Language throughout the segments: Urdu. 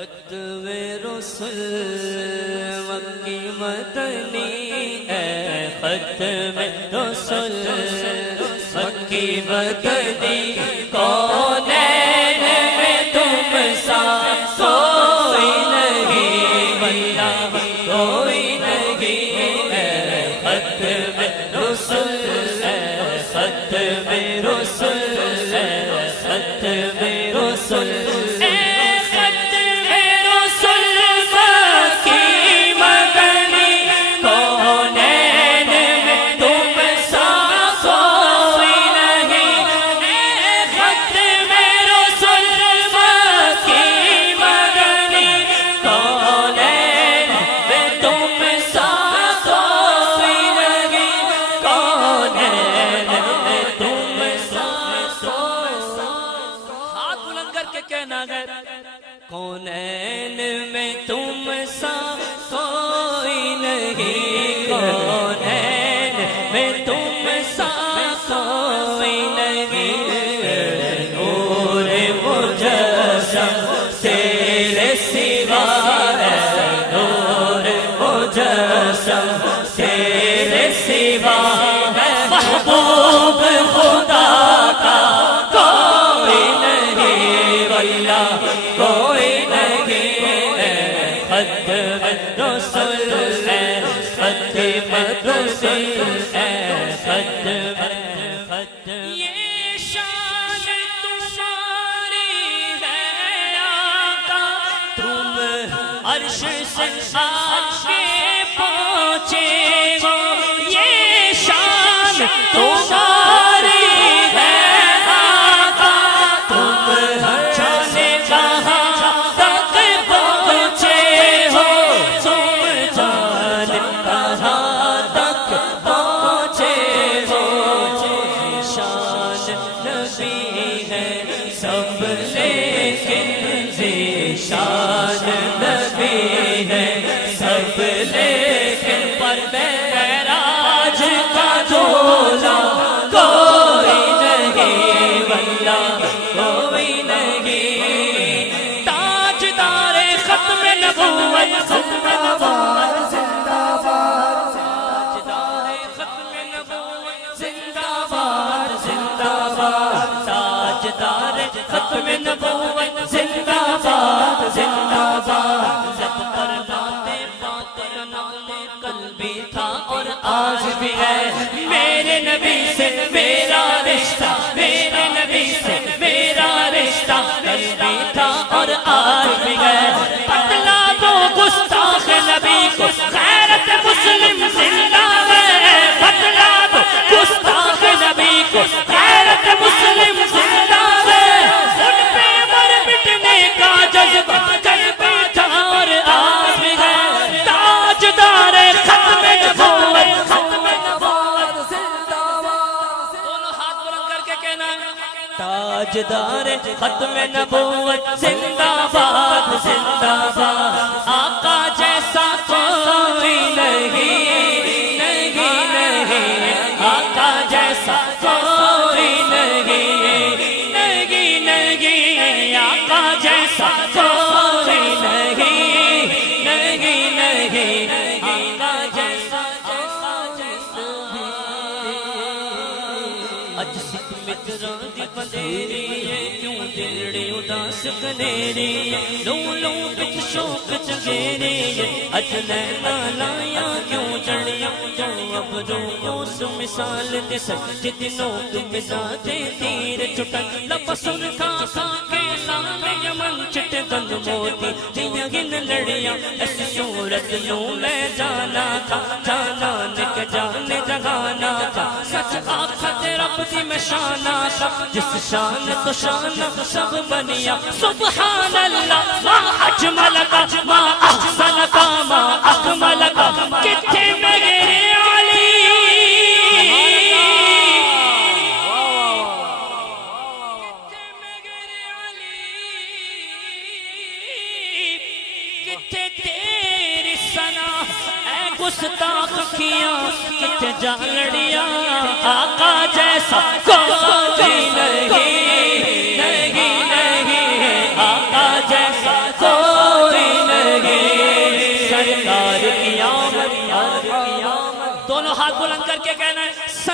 ختم رسل مکی مدنی اے ختم رسل مکی مدنی کونین میں تم سا کوئی نہیں واللہ کوئی نہیں اے ختم رسل اے ختم رسل اے ختم رسل کونین میں تم سا کوئی نہیں کونین میں تم سا کوئی نہیں نور مجسم تیرے سوا ہے نور مجسم تیرے سوا ہے محبوب خدا کا کوئی نہیں واللہ کوئی نہیں ہے ختم رسل ہے ختم رسل ہے ختم یہ شان تمہاری ہے آقا تم عرش سے آگے پہنچے ہو یہ شان تمہاری ہے آقا تم جانے کہاں تک پہنچے ہو تم جانے کہاں تک پہنچے ہو شان نبی ہے سب لیکن شان نبی ہے سب لیکن پر معراج کا جھولا کوئی نہیں واللہ کوئی نہیں تاجدار ختم نبوت ختم نبوت زندہ باد تاجدار ختم نبوت زندہ باد زندہ باد تاجدار ختم نبوت زندہ باد زندہ باد جب پر باتیں باتیں نانے کل بھی تھا اور آج بھی ہے میرے نبی سے میرا رشتہ میرے نبی سے میرا رشتہ کل بھی تھا اور آج بھی ہے بتلا دو گستاخ نبی کو غیرت مسلم زندہ ہے بتلا دو گستاخ نبی کو غیرت مسلم زندہ ہے ان پہ مر مٹنے کا جذبہ جذبہ تھا اور آج بھی ہے تاجدار ختم نبوت ختم نبوت زندہ باد دونوں ہاتھ بلند کر کے کہنا تاجدار ختم نبوت زندہ باد زندہ باد آقا جیسا کوئی نہیں نہیں نہیں آقا جیسا کوئی نہیں نہیں نہیں آقا جیسا کوئی نہیں نہیں نہیں آقا جیسا اج سکھ متراں دی بندیری ہے کیوں دلڑی اداس کنیری ہے لو لو وچ شوق چنگیری ہے اج لینا لایا کیوں جڑیاں جڑیاں برو اس مثال دے سچ دنوں تم ذاتے تیر چھٹن لب سن کھا کھا کے لامے یمن چٹ گند موتی جیاں گن لڑیاں اس صورت نوں میں جانا تھا جانا نک جانے جگانا تھا سچ آخت رب دی میں شانہ تھا جس شان تو شانہ سب بنیا سبحان اللہ ما اجمل کا ما احسن کا ما اکمل کا کتھے میرے علی کتھے تیری ثنا اے گستاخ کھیاں کتھے جالڑیاں آقا جیسا کوئی نہیں نہیں نہیں آقا جیسا کوئی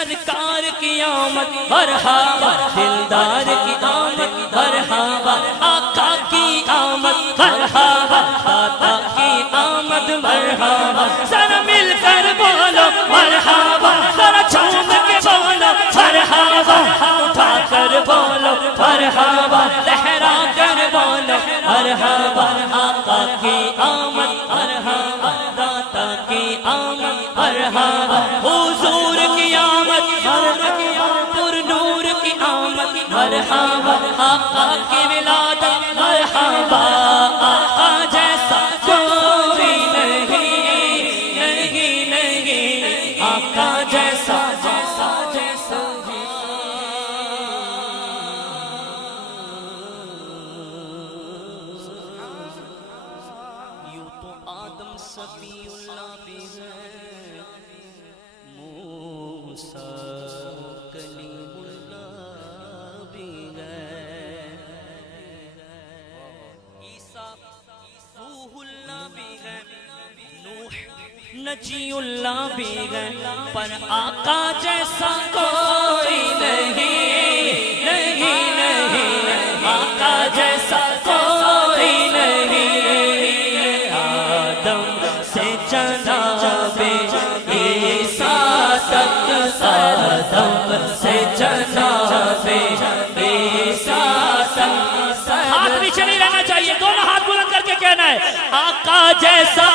سرکار کی آمد مرحبا، دلدار کی آمد مرحبا، آقا کی آمد مرحبا، داتا کی آمد مرحبا، ذرا مل کر بولو مرحبا، ذرا جھوم کے بولو مرحبا، اٹھا کر بولو مرحبا، لہرا کر بولو مرحبا، آقا کی آمد مرحبا، داتا کی آمد مرحبا، حضور کی آمد مرحبا، پر نور کی آمد مرحبا، آقا کی ولادت مرحبا، آقا جیسا کوئی نہیں، نہیں نہیں، آقا جیسا جیسا جیسا یوں تو آدم صفی اللہ بھی ہے، موسیٰ کلیم اللہ بھی ہے، عیسیٰ روح اللہ بھی ہے، نوح نجی اللہ بھی ہے، پر آقا جیسا کوئی نہیں، نہیں نہیں، آقا جیسا کوئی نہیں، آدم سے جناب عیسیٰ تک، آدم سے جناب عیسیٰ تک، ہاتھ نیچے نہیں رہنا چاہیے، دونوں ہاتھ بلند کر کے کہنا ہے آقا جیسا